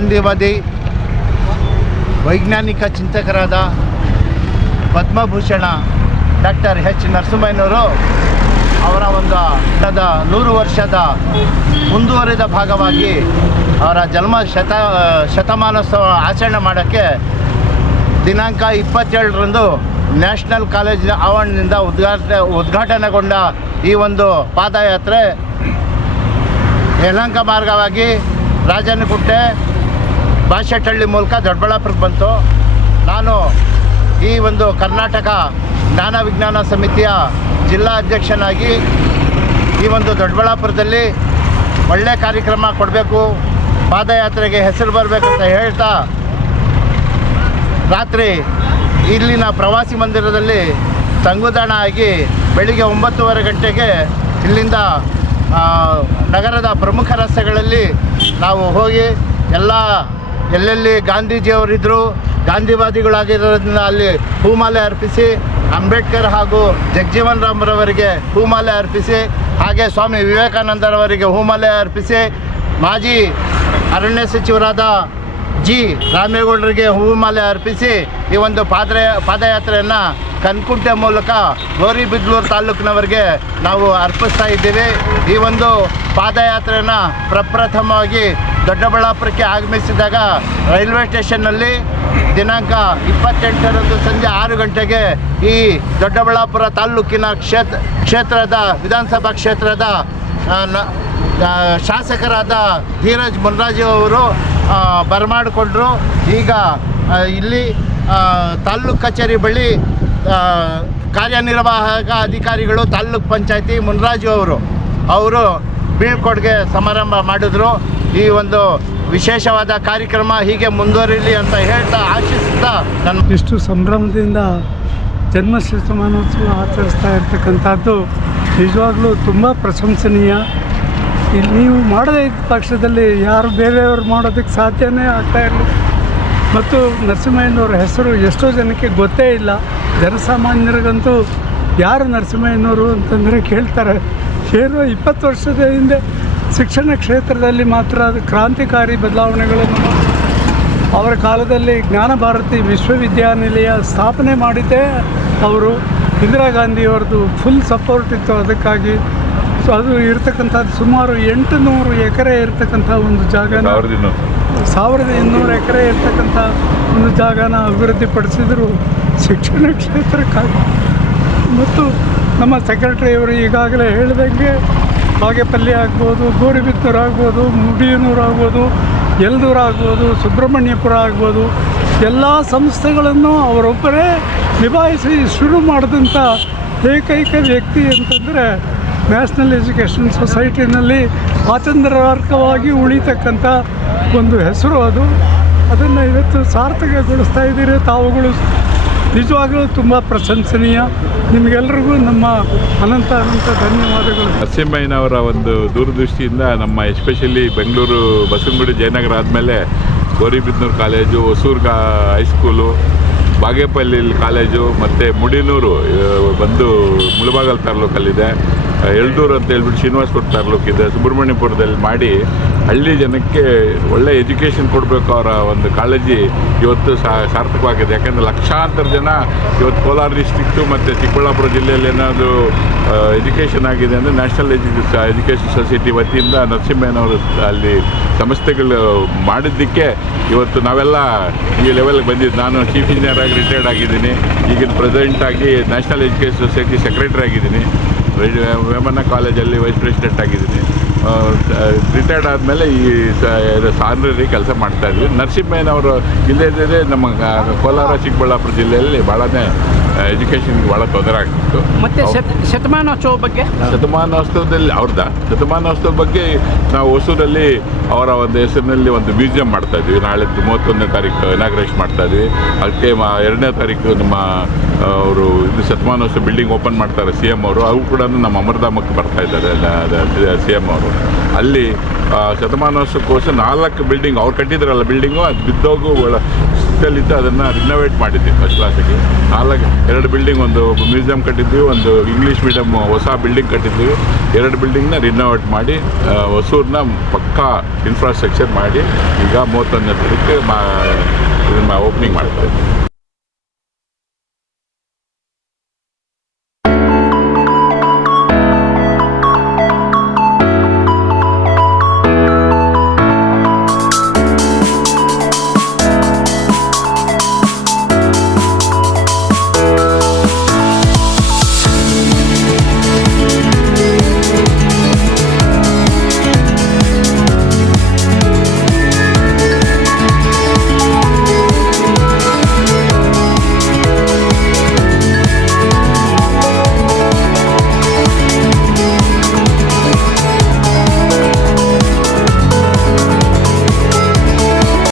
ಗಾಂಧಿವಾದಿ ವೈಜ್ಞಾನಿಕ ಚಿಂತಕರಾದ Padma Bhushan doctor H ನರಸಿಂಹಯ್ಯನವರು ಅವರ ಒಂದು ಹಬ್ಬದ ನೂರು ವರ್ಷದ ಮುಂದುವರಿದ ಭಾಗವಾಗಿ ಅವರ ಜನ್ಮ ಶತ, ಶತಮಾನೋತ್ಸವ ಆಚರಣೆ ಮಾಡೋಕ್ಕೆ ದಿನಾಂಕ ಇಪ್ಪತ್ತೇಳರಂದು ನ್ಯಾಷನಲ್ ಕಾಲೇಜಿನ ಆವರಣದಿಂದ ಉದ್ಘಾಟನೆ, ಉದ್ಘಾಟನೆಗೊಂಡ ಈ ಒಂದು ಪಾದಯಾತ್ರೆ. ಯಲಹಂಕ ಮಾರ್ಗವಾಗಿ ರಾಜನಗುಂಟೆ ಬಾಶೆಟ್ಟಹಳ್ಳಿ ಮೂಲಕ ದೊಡ್ಡಬಳ್ಳಾಪುರಕ್ಕೆ ಬಂತು. ನಾನು ಈ ಒಂದು ಕರ್ನಾಟಕ ಜ್ಞಾನ ವಿಜ್ಞಾನ ಸಮಿತಿಯ ಜಿಲ್ಲಾ ಅಧ್ಯಕ್ಷನಾಗಿ ಈ ಒಂದು ದೊಡ್ಡಬಳ್ಳಾಪುರದಲ್ಲಿ ಒಳ್ಳೆಯ ಕಾರ್ಯಕ್ರಮ ಕೊಡಬೇಕು, ಪಾದಯಾತ್ರೆಗೆ ಹೆಸರು ಬರಬೇಕು ಅಂತ ಹೇಳ್ತಾ ರಾತ್ರಿ ಇಲ್ಲಿನ ಪ್ರವಾಸಿ ಮಂದಿರದಲ್ಲಿ ತಂಗುದಾಣ ಆಗಿ ಬೆಳಿಗ್ಗೆ ಒಂಬತ್ತುವರೆ ಗಂಟೆಗೆ ಇಲ್ಲಿಂದ ನಗರದ ಪ್ರಮುಖ ರಸ್ತೆಗಳಲ್ಲಿ ನಾವು ಹೋಗಿ ಎಲ್ಲ ಎಲ್ಲೆಲ್ಲಿ ಗಾಂಧೀಜಿಯವರಿದ್ದರು ಗಾಂಧಿವಾದಿಗಳಾಗಿರೋದ್ರಿಂದ ಅಲ್ಲಿ ಹೂಮಾಲೆ ಅರ್ಪಿಸಿ ಅಂಬೇಡ್ಕರ್ ಹಾಗೂ ಜಗಜೀವನ್ ರಾಮ್ರವರಿಗೆ ಹೂಮಾಲೆ ಅರ್ಪಿಸಿ, ಹಾಗೆ ಸ್ವಾಮಿ ವಿವೇಕಾನಂದರವರಿಗೆ ಹೂಮಾಲೆ ಅರ್ಪಿಸಿ, ಮಾಜಿ ಅರಣ್ಯ ಸಚಿವರಾದ ಜಿ ರಾಮೇಗೌಡರಿಗೆ ಹೂಮಾಲೆ ಅರ್ಪಿಸಿ ಈ ಒಂದು ಪಾದ್ರ, ಪಾದಯಾತ್ರೆಯನ್ನು ಕನ್ಕುಂಟೆ ಮೂಲಕ ಗೌರಿಬಿದಲೂರು ತಾಲೂಕಿನವರಿಗೆ ನಾವು ಅರ್ಪಿಸ್ತಾ ಇದ್ದೀವಿ. ಈ ಒಂದು ಪಾದಯಾತ್ರೆಯನ್ನು ಪ್ರಪ್ರಥಮವಾಗಿ ದೊಡ್ಡಬಳ್ಳಾಪುರಕ್ಕೆ ಆಗಮಿಸಿದಾಗ ರೈಲ್ವೆ ಸ್ಟೇಷನ್ನಲ್ಲಿ ದಿನಾಂಕ ಇಪ್ಪತ್ತೆಂಟರಂದು ಸಂಜೆ ಆರು ಗಂಟೆಗೆ ಈ ದೊಡ್ಡಬಳ್ಳಾಪುರ ತಾಲೂಕಿನ ಕ್ಷೇತ್ರ ಕ್ಷೇತ್ರದ, ವಿಧಾನಸಭಾ ಕ್ಷೇತ್ರದ ಶಾಸಕರಾದ ಧೀರಜ್ ಮುನ್ರಾಜು ಅವರು ಬರಮಾಡಿಕೊಂಡ್ರು. ಈಗ ಇಲ್ಲಿ ತಾಲ್ಲೂಕು ಕಚೇರಿ ಬಳಿ ಕಾರ್ಯನಿರ್ವಾಹಕ ಅಧಿಕಾರಿಗಳು ತಾಲೂಕು ಪಂಚಾಯತಿ ಮುನ್ರಾಜು ಅವರು ಅವರು ಬೀಳ್ಕೊಡುಗೆ ಸಮಾರಂಭ ಮಾಡಿದ್ರು. ಈ ಒಂದು ವಿಶೇಷವಾದ ಕಾರ್ಯಕ್ರಮ ಹೀಗೆ ಮುಂದುವರಿಲಿ ಅಂತ ಹೇಳ್ತಾ ಆಶಿಸ್ತಾ ನನ್ನ ಇಷ್ಟು ಸಂಭ್ರಮದಿಂದ ಜನ್ಮ ಶತಮಾನೋತ್ಸವ ಆಚರಿಸ್ತಾ ಇರ್ತಕ್ಕಂಥದ್ದು ನಿಜವಾಗ್ಲೂ ತುಂಬ ಪ್ರಶಂಸನೀಯ. ಇಲ್ಲಿ ನೀವು ಮಾಡದೇ ಇದ್ದ ಪಕ್ಷದಲ್ಲಿ ಯಾರು ಬೇರೆಯವರು ಮಾಡೋದಕ್ಕೆ ಸಾಧ್ಯನೇ ಆಗ್ತಾ ಇರಲಿಲ್ಲ ಮತ್ತು ನರಸಿಂಹಯ್ಯನವ್ರ ಹೆಸರು ಎಷ್ಟೋ ಜನಕ್ಕೆ ಗೊತ್ತೇ ಇಲ್ಲ. ಜನಸಾಮಾನ್ಯರಿಗಂತೂ ಯಾರು ನರಸಿಂಹಯ್ಯನವರು ಅಂತಂದರೆ ಕೇಳ್ತಾರೆ. ಏನು ಇಪ್ಪತ್ತು ವರ್ಷದ ಹಿಂದೆ ಶಿಕ್ಷಣ ಕ್ಷೇತ್ರದಲ್ಲಿ ಮಾತ್ರ ಅದು ಕ್ರಾಂತಿಕಾರಿ ಬದಲಾವಣೆಗಳನ್ನು ಅವರ ಕಾಲದಲ್ಲಿ ಜ್ಞಾನ ಭಾರತಿ ವಿಶ್ವವಿದ್ಯಾನಿಲಯ ಸ್ಥಾಪನೆ ಮಾಡಿದ್ದೇ ಅವರು ಇಂದಿರಾ ಗಾಂಧಿಯವ್ರದ್ದು ಫುಲ್ ಸಪೋರ್ಟ್ ಇತ್ತು ಅದಕ್ಕಾಗಿ. ಸೊ ಅದು ಇರ್ತಕ್ಕಂಥದ್ದು ಸುಮಾರು ಎಂಟು ನೂರು ಎಕರೆ ಇರತಕ್ಕಂಥ ಒಂದು ಸಾವಿರದ ಇನ್ನೂರು. ಸಾವಿರದ ಇನ್ನೂರು ಎಕರೆ ಇರ್ತಕ್ಕಂಥ ಒಂದು ಜಾಗನ ಅಭಿವೃದ್ಧಿಪಡಿಸಿದ್ರು ಶಿಕ್ಷಣ ಕ್ಷೇತ್ರಕ್ಕಾಗಿ. ಮತ್ತು ನಮ್ಮ ಸೆಕ್ರೆಟರಿಯವರು ಈಗಾಗಲೇ ಹೇಳಿದಂಗೆ ಬಾಗೇಪಲ್ಲಿ ಆಗ್ಬೋದು ಗೋರಿಬಿತ್ತೂರು ಆಗ್ಬೋದು ಮುಡಿಯನೂರು ಆಗ್ಬೋದು ಎಲ್ದೂರು ಆಗ್ಬೋದು ಸುಬ್ರಹ್ಮಣ್ಯಪುರ ಆಗ್ಬೋದು ಎಲ್ಲ ಸಂಸ್ಥೆಗಳನ್ನು ಅವರೊಬ್ಬರೇ ನಿಭಾಯಿಸಿ ಶುರು ಮಾಡಿದಂಥ ಏಕೈಕ ವ್ಯಕ್ತಿ ಅಂತಂದರೆ ನ್ಯಾಷನಲ್ ಎಜುಕೇಷನ್ ಸೊಸೈಟಿನಲ್ಲಿ ಆಚಂದ್ರಾರ್ಕವಾಗಿ ಉಳಿತಕ್ಕಂಥ ಒಂದು ಹೆಸರು ಅದು. ಅದನ್ನು ಇವತ್ತು ಸಾರ್ಥಕಗೊಳಿಸ್ತಾ ಇದ್ದೀರಿ. ತಾವುಗಳು ನಿಜವಾಗಲೂ ತುಂಬ ಪ್ರಶಂಸನೀಯ. ನಿಮಗೆಲ್ರಿಗೂ ನಮ್ಮ ಅನಂತ ಅನಂತ ಧನ್ಯವಾದಗಳು. ನರಸಿಂಹಯ್ಯನವರ ಒಂದು ದೂರದೃಷ್ಟಿಯಿಂದ ನಮ್ಮ ಎಸ್ಪೆಷಲಿ ಬೆಂಗಳೂರು ಬಸವನಗುಡಿ ಜಯನಗರ ಆದಮೇಲೆ ಗೌರಿಬಿದ್ನೂರು ಕಾಲೇಜು, ಹೊಸೂರು ಕಾ ಹೈಸ್ಕೂಲು, ಬಾಗೇಪಲ್ಲಿ ಕಾಲೇಜು ಮತ್ತು ಮುಡಿನೂರು ಬಂದು ಮುಳಬಾಗಲ್ ತಾಲೂಕಲ್ಲಿದೆ. ಎಲ್ಡೂರು ಅಂತ ಹೇಳ್ಬಿಟ್ಟು ಶ್ರೀನಿವಾಸಪುರ ತಾಲೂಕಿದೆ ಸುಬ್ರಹ್ಮಣ್ಯಪುರದಲ್ಲಿ ಮಾಡಿ ಹಳ್ಳಿ ಜನಕ್ಕೆ ಒಳ್ಳೆ ಎಜುಕೇಷನ್ ಕೊಡಬೇಕು ಅವರ ಒಂದು ಕಾಳಜಿ ಇವತ್ತು ಸಾರ್ಥಕವಾಗಿದೆ. ಯಾಕಂದರೆ ಲಕ್ಷಾಂತರ ಜನ ಇವತ್ತು ಕೋಲಾರ ಡಿಸ್ಟ್ರಿಕ್ಟು ಮತ್ತು ಚಿಕ್ಕಬಳ್ಳಾಪುರ ಜಿಲ್ಲೆಯಲ್ಲಿ ಏನಾದರೂ ಎಜುಕೇಷನ್ ಆಗಿದೆ ಅಂದರೆ ನ್ಯಾಷನಲ್ ಎಜು ಎಜುಕೇಷನ್ ಸೊಸೈಟಿ ವತಿಯಿಂದ ನರಸಿಂಹಯ್ಯನವರು ಅಲ್ಲಿ ಸಂಸ್ಥೆಗಳು ಮಾಡಿದ್ದಕ್ಕೆ ಇವತ್ತು ನಾವೆಲ್ಲ ಈ ಲೆವೆಲ್ಗೆ ಬಂದಿದ್ದು ನಾನು ಚೀಫ್ ಇಂಜಿನಿಯರ್ ಆಗಿ ರಿಟೈರ್ಡ್ ಆಗಿದ್ದೀನಿ. ಈಗಿನ ಪ್ರೆಸಿಡೆಂಟ್ ಆಗಿ ನ್ಯಾಷನಲ್ ಎಜುಕೇಷನ್ ಸೊಸೈಟಿ ಸೆಕ್ರೆಟರಿ ಆಗಿದ್ದೀನಿ. ವೇಮನ್ನ ಕಾಲೇಜಲ್ಲಿ ವೈಸ್ ಪ್ರೆಸಿಡೆಂಟ್ ಆಗಿದ್ದೀನಿ. ರಿಟೈರ್ಡ್ ಆದಮೇಲೆ ಈ ಸಾನ್ರಿ ಕೆಲಸ ಮಾಡ್ತಾ ಇದ್ವಿ. ನರಸಿಂಹಯ್ಯನವರು ಇಲ್ಲದೇ ನಮ್ಮ ಕೋಲಾರ, ಚಿಕ್ಕಬಳ್ಳಾಪುರ ಜಿಲ್ಲೆಯಲ್ಲಿ ಭಾಳನೇ ಎಜುಕೇಷನ್ಗೆ ಭಾಳ ತೊಂದರೆ ಆಗ್ತಿತ್ತು. ಮತ್ತೆ ಶತ ಶತಮಾನೋತ್ಸವ ಬಗ್ಗೆ? ಶತಮಾನೋತ್ಸವದಲ್ಲಿ ಅವ್ರದ ಶತಮಾನೋತ್ಸವ ಬಗ್ಗೆ ನಾವು ಹೊಸೂರಲ್ಲಿ ಅವರ ಒಂದು ಹೆಸರಿನಲ್ಲಿ ಒಂದು ಮ್ಯೂಸಿಯಂ ಮಾಡ್ತಾ ಇದ್ವಿ. ನಾಳೆ ಮೂವತ್ತೊಂದನೇ ತಾರೀಕು ಇನಾಗ್ರೇಷನ್ ಮಾಡ್ತಾ ಇದ್ವಿ. ಅದಕ್ಕೆ ಎರಡನೇ ತಾರೀಕು ನಮ್ಮ ಅವರು ಇದು ಶತಮಾನೋತ್ಸವ ಬಿಲ್ಡಿಂಗ್ ಓಪನ್ ಮಾಡ್ತಾರೆ ಸಿ ಎಂ ಅವರು. ಅವು ಕೂಡ ನಮ್ಮ ಅಮರಧಾಮಕ್ಕೆ ಬರ್ತಾ ಇದ್ದಾರೆ ಸಿ ಎಂ ಅವರು. ಅಲ್ಲಿ ಶತಮಾನೋತ್ಸವಕ್ಕೋಸ್ಕರ ನಾಲ್ಕು ಬಿಲ್ಡಿಂಗ್ ಅವ್ರು ಕಟ್ಟಿದ್ರಲ್ಲ ಬಿಲ್ಡಿಂಗು ಅದು ಬಿದ್ದೋಗು ವರ್ಷದಲ್ಲಿದ್ದು ಅದನ್ನು ರಿನೋವೇಟ್ ಮಾಡಿದ್ವಿ ಫಸ್ಟ್ ಕ್ಲಾಸಿಗೆ ನಾಲ್ಕು ಎರಡು ಬಿಲ್ಡಿಂಗ್ ಒಂದು ಮ್ಯೂಸಿಯಂ ಕಟ್ಟಿದ್ವಿ, ಒಂದು ಇಂಗ್ಲೀಷ್ ಮೀಡಿಯಮ್ ಹೊಸ ಬಿಲ್ಡಿಂಗ್ ಕಟ್ಟಿದ್ವಿ. ಎರಡು ಬಿಲ್ಡಿಂಗ್ನ ರಿನೋವೇಟ್ ಮಾಡಿ ಹೊಸೂರನ್ನ ಪಕ್ಕಾ ಇನ್ಫ್ರಾಸ್ಟ್ರಕ್ಚರ್ ಮಾಡಿ ಈಗ ಮೂವತ್ತೊಂದನೇ ತಾರೀಕು ಮಾ ಓಪನಿಂಗ್ ಮಾಡ್ತಾರೆ